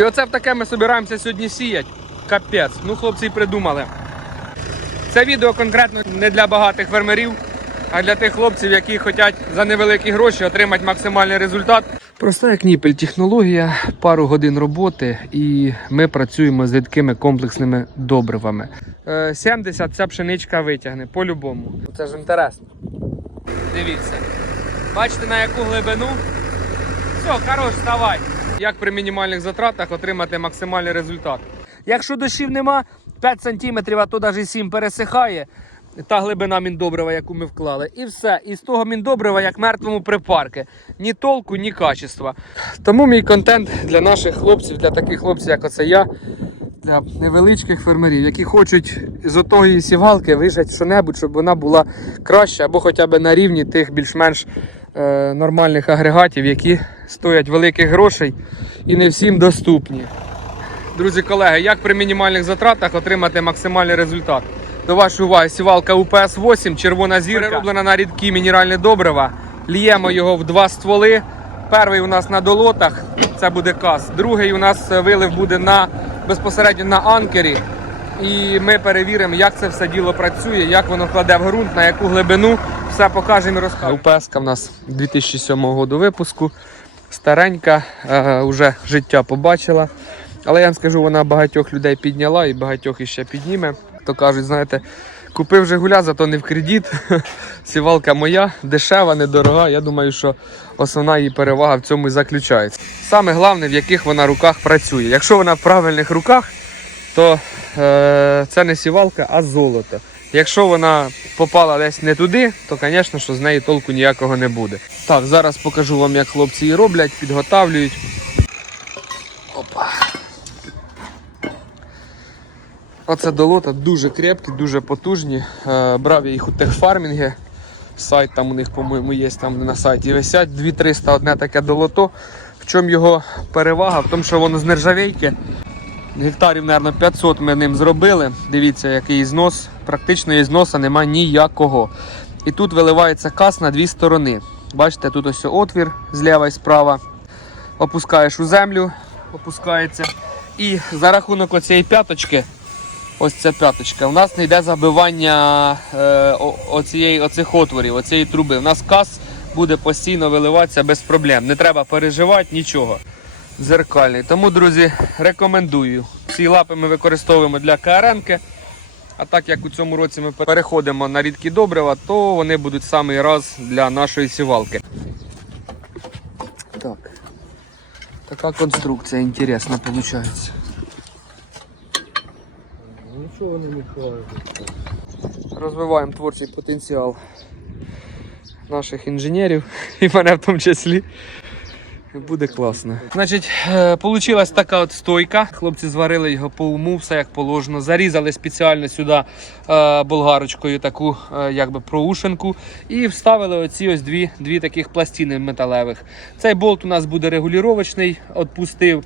І оце в таке ми збираємося сьогодні сіяти. Капець. Ну, хлопці і придумали. Це відео конкретно не для багатих фермерів, а для тих хлопців, які хочуть за невеликі гроші отримати максимальний результат. Проста як ніпель технологія, пару годин роботи, і ми працюємо з рідкими комплексними добривами. Е, 70 ця пшеничка витягне по-любому. Це ж інтересно. Дивіться. Бачите на яку глибину? Все, хорош, вставай. Як при мінімальних затратах отримати максимальний результат? Якщо дощів нема, 5 см, а то навіть 7 пересихає, та глибина міндобрива, яку ми вклали. І все. І з того міндобрива, як мертвому припарки. Ні толку, ні качества. Тому мій контент для наших хлопців, для таких хлопців, як оце я, для невеличких фермерів, які хочуть з отої сівалки вижати що-небудь, щоб вона була краща або хоча б на рівні тих більш-менш е, нормальних агрегатів, які стоять великих грошей і не всім доступні. Друзі, колеги, як при мінімальних затратах отримати максимальний результат? До вашої уваги сівалка УПС-8, червона зірка, перероблена на рідкі мінеральні добрива. Ліємо його в два стволи. Перший у нас на долотах, це буде кас. Другий у нас е, вилив буде на безпосередньо на анкері. І ми перевіримо, як це все діло працює, як воно кладе в ґрунт, на яку глибину. Все покажемо і розкажемо. УПС в нас 2007 року випуску. Старенька, е, вже життя побачила. Але я вам скажу, вона багатьох людей підняла і багатьох іще підніме. То кажуть, знаєте, купив Жигуля, зато не в кредит. Сівалка моя, дешева, недорога. Я думаю, що основна її перевага в цьому і заключається. Саме головне, в яких вона руках працює. Якщо вона в правильних руках, то е, це не сівалка, а золото. Якщо вона попала десь не туди, то, звісно, що з неї толку ніякого не буде. Так, зараз покажу вам, як хлопці її роблять, підготавлюють. Опа. Оце долота дуже крепкі, дуже потужні. Е, брав я їх у техфармінгі. Сайт там у них, по-моєму, є там на сайті висять. 2300 одне таке долото. В чому його перевага? В тому, що воно з нержавейки. Гектарів, мабуть, 500 ми ним зробили. Дивіться, який знос. Практично і зноса немає ніякого. І тут виливається кас на дві сторони. Бачите, тут ось отвір зліва і справа. Опускаєш у землю, опускається. І за рахунок оцієї п'яточки, ось ця п'яточка, у нас не йде забивання е, оцієї, оцих отворів, оцієї труби. У нас кас буде постійно виливатися без проблем. Не треба переживати нічого. Зеркальний. Тому, друзі, рекомендую. Ці лапи ми використовуємо для КРНки. А так як у цьому році ми переходимо на рідкі добрива, то вони будуть самий раз для нашої сівалки. Так. Така конструкція інтересна виходить. Нічого не мішає. Розвиваємо творчий потенціал наших інженерів і мене в тому числі. Буде класно. Значить, е, получилась така от стойка. Хлопці зварили його по уму, все як положено. Зарізали спеціально сюди е, болгарочкою таку е, якби проушинку. І вставили оці ось дві, дві таких пластини металевих. Цей болт у нас буде регулювачний, отпустив.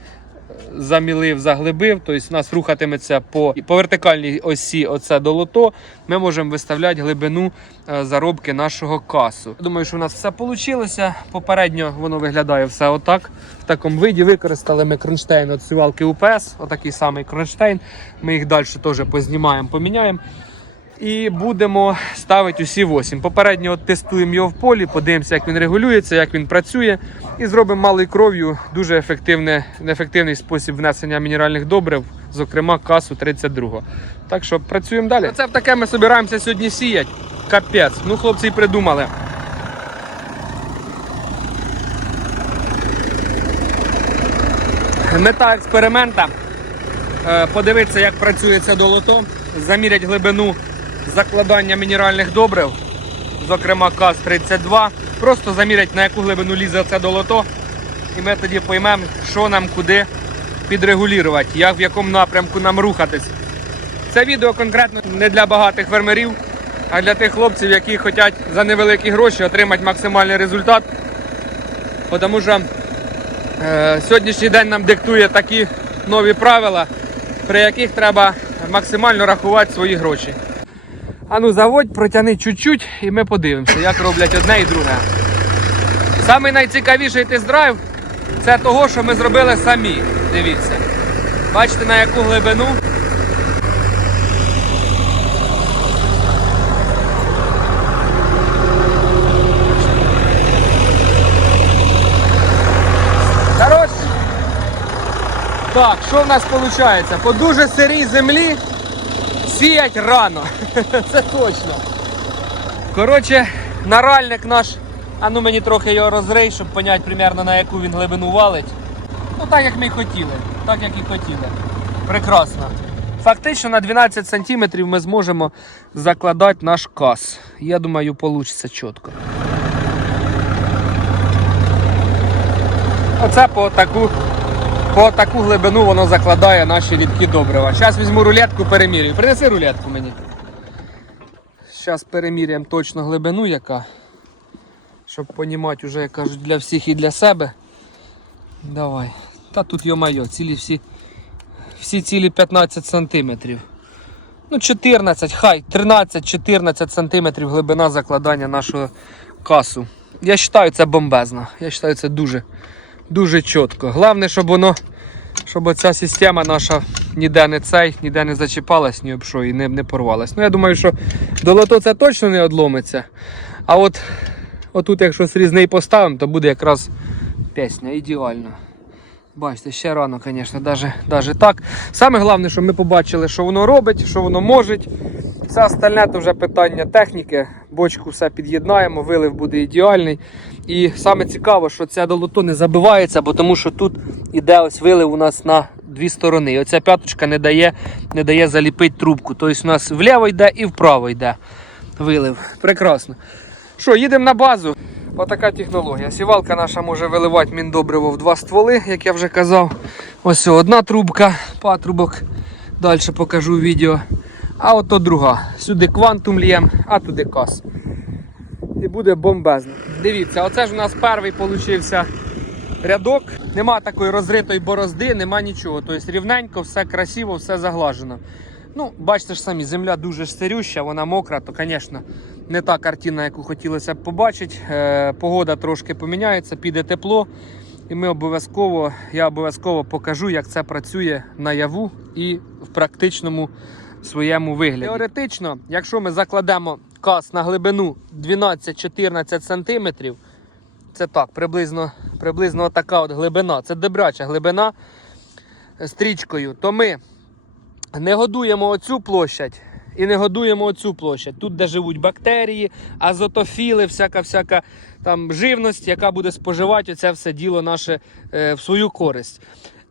Замілив, заглибив, тобто у нас рухатиметься по, по вертикальній осі оце долото. Ми можемо виставляти глибину е, заробки нашого касу. Думаю, що у нас все вийшло. Попередньо воно виглядає все отак. В такому виді використали ми кронштейн від сівалки УПС, отакий самий кронштейн. Ми їх далі теж познімаємо, поміняємо. І будемо ставити усі 8. Попередньо тестуємо його в полі, подивимося, як він регулюється, як він працює. І зробимо малою кров'ю дуже ефективне, ефективний спосіб внесення мінеральних добрив, зокрема касу 32. Так що працюємо далі. Оце в таке ми збираємося сьогодні сіяти. Капець. Ну, хлопці і придумали. Мета експеримента е, подивитися, як працює це долото, замірять глибину закладання мінеральних добрив, зокрема КАЗ-32. Просто замірять, на яку глибину лізе це долото, і ми тоді поймемо, що нам куди підрегулювати, як в якому напрямку нам рухатись. Це відео конкретно не для багатих фермерів, а для тих хлопців, які хочуть за невеликі гроші отримати максимальний результат. Тому що Е, Сьогоднішній день нам диктує такі нові правила, при яких треба максимально рахувати свої гроші. А ну заводь, протяни чуть-чуть і ми подивимося, як роблять одне і друге. Самий найцікавіший тест-драйв це того, що ми зробили самі. Дивіться. Бачите на яку глибину? Коротше, так, що в нас виходить? По дуже сирій землі сіять рано. Це точно. Коротше, наральник наш. А ну мені трохи його розрий, щоб поняти примерно на яку він глибину валить. Ну так як ми й хотіли. Так як і хотіли. Прекрасно. Фактично на 12 сантиметрів ми зможемо закладати наш кас. Я думаю, вийде чітко. Оце по таку, по таку глибину воно закладає наші рідкі добрива. Зараз візьму рулетку, перемірюю. Принеси рулетку мені. Зараз переміряємо точно глибину, яка. Щоб понімати вже, як кажуть, для всіх і для себе. Давай. Та тут йо-майо, цілі всі, всі цілі 15 сантиметрів. Ну, 14, хай, 13-14 сантиметрів глибина закладання нашого касу. Я вважаю, це бомбезно. Я вважаю, це дуже, дуже чітко. Головне, щоб воно, щоб ця система наша ніде не цей, ніде не зачіпалась, ні об що і не, не порвалась. Ну, я думаю, що долото це точно не одломиться. А от отут, якщо срізний поставимо, то буде якраз пісня ідеально. Бачите, ще рано, звісно, навіть, так. Саме головне, щоб ми побачили, що воно робить, що воно може. Все остальне то вже питання техніки. Бочку все під'єднаємо, вилив буде ідеальний. І саме цікаво, що це долото не забивається, бо тому що тут іде ось вилив у нас на дві сторони. І оця п'яточка не дає, не дає заліпити трубку. Тобто у нас вліво йде і вправо йде вилив. Прекрасно. Що, їдемо на базу. Отака технологія. Сівалка наша може виливати міндобриво в два стволи, як я вже казав. Ось одна трубка, патрубок. Далі покажу відео. А ото друга. Сюди квантум л'єм, а туди кас. І буде бомбезно. Дивіться, оце ж у нас перший получився рядок. Нема такої розритої борозди, нема нічого. Тобто рівненько, все красиво, все заглажено. Ну, бачите ж самі, земля дуже сирюща, вона мокра, то, звісно, не та картина, яку хотілося б побачити. Е, погода трошки поміняється, піде тепло. І ми обов'язково, я обов'язково покажу, як це працює наяву і в практичному своєму вигляді. Теоретично, якщо ми закладемо кас на глибину 12-14 см, це так, приблизно, приблизно така от глибина, це добряча глибина е, стрічкою, то ми не годуємо оцю площадь і не годуємо оцю площадь. Тут, де живуть бактерії, азотофіли, всяка всяка там живність, яка буде споживати оце все діло наше е, в свою користь.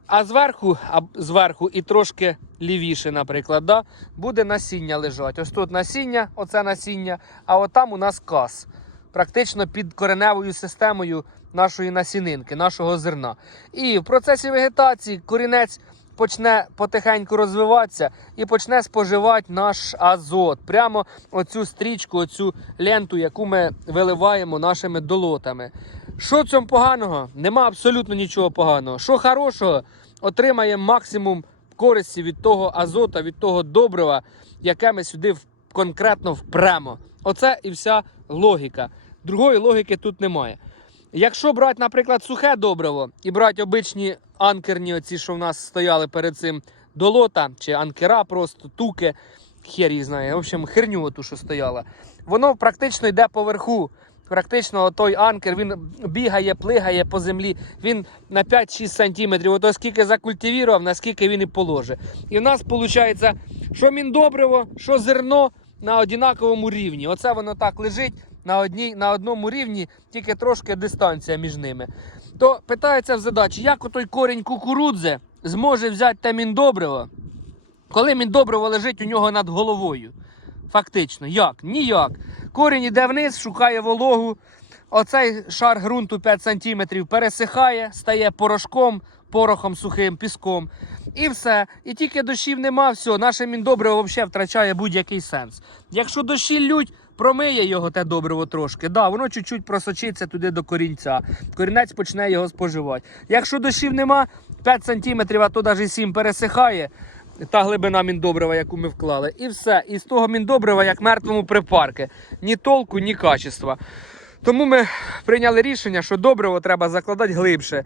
А зверху, а зверху і трошки лівіше, наприклад, да, буде насіння лежати. Ось тут насіння, оце насіння, а отам у нас кас. Практично під кореневою системою нашої насінинки, нашого зерна. І в процесі вегетації корінець почне потихеньку розвиватися і почне споживати наш азот. Прямо оцю стрічку, оцю ленту, яку ми виливаємо нашими долотами. Що в цьому поганого? Нема абсолютно нічого поганого. Що хорошого, отримає максимум користі від того азота, від того добрива, яке ми сюди конкретно впремо. Оце і вся логіка. Другої логіки тут немає. Якщо брати, наприклад, сухе добриво і брати обичні анкерні, оці, що в нас стояли перед цим долота, чи анкера просто, туки, хер її знає, в общем, херню оту, що стояла, воно практично йде поверху. Практично той анкер він бігає, плигає по землі. Він на 5-6 сантиметрів. Ото скільки закультивірував, наскільки він і положить. І в нас виходить, що міндобриво, що зерно на однаковому рівні. Оце воно так лежить на, одній, на одному рівні, тільки трошки дистанція між ними. То питається в задачі, як отой корінь кукурудзи зможе взяти те міндобриво, коли міндобриво лежить у нього над головою. Фактично, як? Ніяк. Корінь іде вниз, шукає вологу. Оцей шар ґрунту 5 см пересихає, стає порошком, порохом сухим, піском. І все. І тільки дощів нема, все, наше міндобриво взагалі втрачає будь-який сенс. Якщо дощі лють, промиє його те добриво трошки. Да, воно чуть-чуть просочиться туди до корінця. Корінець почне його споживати. Якщо дощів нема, 5 см, а то навіть 7 пересихає. Та глибина міндобрива, яку ми вклали. І все. І з того міндобрива, як мертвому припарки. Ні толку, ні качества. Тому ми прийняли рішення, що добриво треба закладати глибше.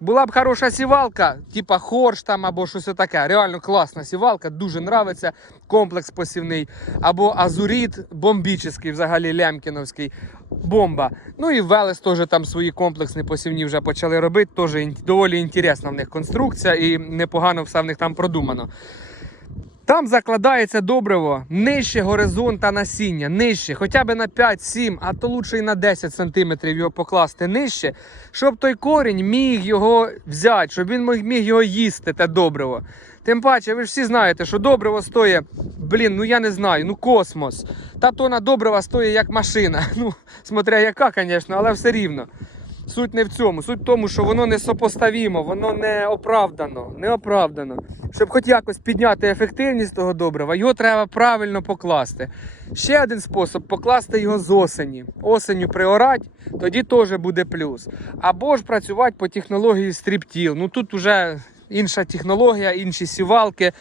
Була б хороша сівалка, типа хорш там або щось таке. Реально класна сівалка, дуже нравиться. Комплекс посівний. Або азуріт бомбічний, взагалі лемкіновський. Бомба. Ну і Велес теж там свої комплексні посівні вже почали робити. Теж доволі інтересна в них конструкція і непогано все в них там продумано. Там закладається добриво нижче горизонта насіння, нижче, хоча б на 5-7, а то лучше і на 10 см його покласти нижче, щоб той корінь міг його взяти, щоб він міг, його їсти, те добриво. Тим паче, ви ж всі знаєте, що добриво стоїть, блін, ну я не знаю, ну космос. Та тона добрива стоїть як машина. Ну, смотря яка, звісно, але все рівно. Суть не в цьому. Суть в тому, що воно не сопоставімо, воно не оправдано. Не оправдано. Щоб хоч якось підняти ефективність того добрива, його треба правильно покласти. Ще один спосіб покласти його з осені. Осенню приорать, тоді теж буде плюс. Або ж працювати по технології стріптіл. Ну тут вже інша технологія, інші сівалки.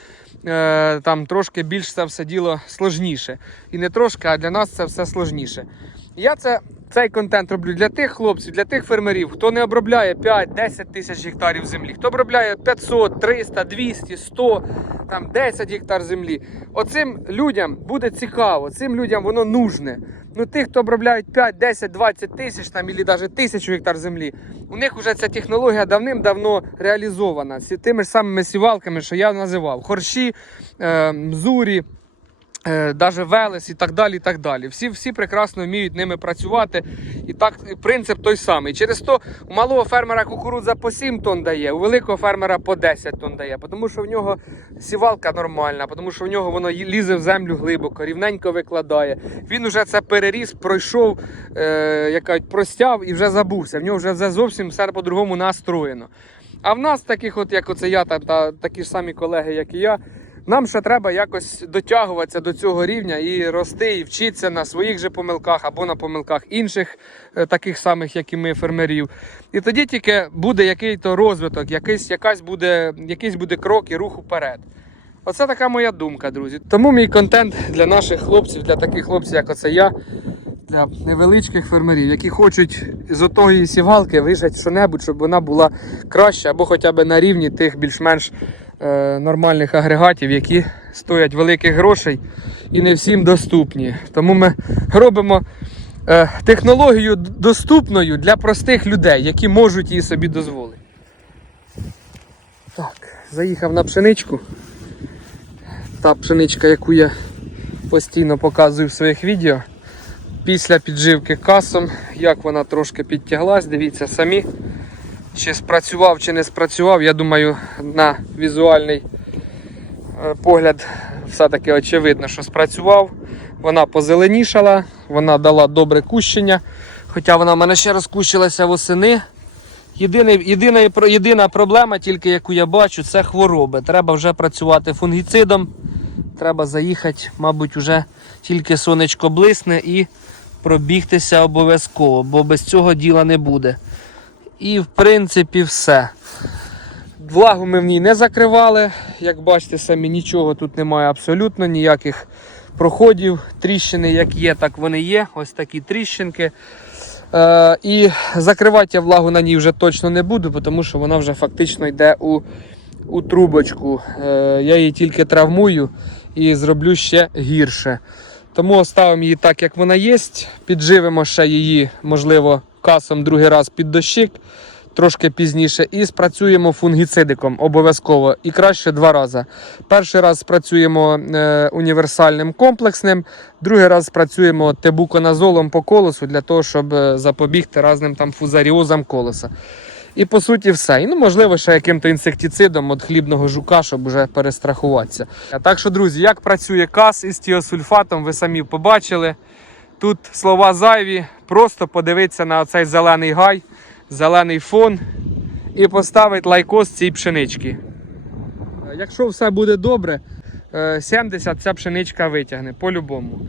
Е, там трошки більш це все діло сложніше. І не трошки, а для нас це все сложніше. Я це, цей контент роблю для тих хлопців, для тих фермерів, хто не обробляє 5-10 тисяч гектарів землі, хто обробляє 500, 300, 200, 100, там 10 гектар землі. Оцим людям буде цікаво, цим людям воно нужне. Ну, тих, хто обробляють 5, 10, 20 тисяч там, або навіть тисячу гектар землі, у них вже ця технологія давним-давно реалізована. Тими ж самими сівалками, що я називав. Хорші, е, мзурі, е, даже Велес і так далі. і так далі. Всі, всі прекрасно вміють ними працювати. І так принцип той самий. Через то у малого фермера кукурудза по 7 тонн дає, у великого фермера по 10 тонн дає, тому що в нього сівалка нормальна, тому що в нього воно лізе в землю глибоко, рівненько викладає. Він уже це переріс, пройшов, е, як кажуть, простяв і вже забувся. В нього вже зовсім все по-другому настроєно. А в нас таких, от як оце я та, та такі ж самі колеги, як і я. Нам ще треба якось дотягуватися до цього рівня і рости, і вчитися на своїх же помилках або на помилках інших, е, таких самих, як і ми, фермерів. І тоді тільки буде який-то розвиток, якийсь, якась буде, якийсь буде крок і рух уперед. Оце така моя думка, друзі. Тому мій контент для наших хлопців, для таких хлопців, як оце я, для невеличких фермерів, які хочуть з отої сівалки вижати що-небудь, щоб вона була краща або хоча б на рівні тих більш-менш е, нормальних агрегатів, які стоять великих грошей і не всім доступні. Тому ми робимо е, технологію доступною для простих людей, які можуть її собі дозволити. Так, заїхав на пшеничку. Та пшеничка, яку я постійно показую в своїх відео. Після підживки касом, як вона трошки підтяглась, дивіться самі. Чи спрацював, чи не спрацював, я думаю, на візуальний е, погляд все-таки очевидно, що спрацював. Вона позеленішала, вона дала добре кущення, хоча вона в мене ще розкущилася восени. Єдиний, єдина, єдина проблема, тільки яку я бачу, це хвороби. Треба вже працювати фунгіцидом. Треба заїхати, мабуть, уже тільки сонечко блисне і пробігтися обов'язково, бо без цього діла не буде. І в принципі все. Влагу ми в ній не закривали. Як бачите, самі нічого тут немає абсолютно, ніяких проходів. Тріщини, як є, так вони є. Ось такі тріщинки. Е, і закривати я влагу на ній вже точно не буду, тому що вона вже фактично йде у, у трубочку. Е, я її тільки травмую і зроблю ще гірше. Тому оставимо її так, як вона є. Підживимо ще її, можливо, касом другий раз під дощик, трошки пізніше, і спрацюємо фунгіцидиком обов'язково. І краще два рази. Перший раз спрацюємо е, універсальним комплексним, другий раз спрацюємо тебуконазолом по колесу для того, щоб е, запобігти разним там фузаріозам колеса. І по суті все. І ну, можливо, ще яким-то інсектицидом від хлібного жука, щоб вже перестрахуватися. Так що, друзі, як працює кас із тіосульфатом, ви самі побачили. Тут слова зайві, просто подивитися на цей зелений гай, зелений фон і поставити лайкос цій пшенички. Якщо все буде добре, е, 70 ця пшеничка витягне по-любому.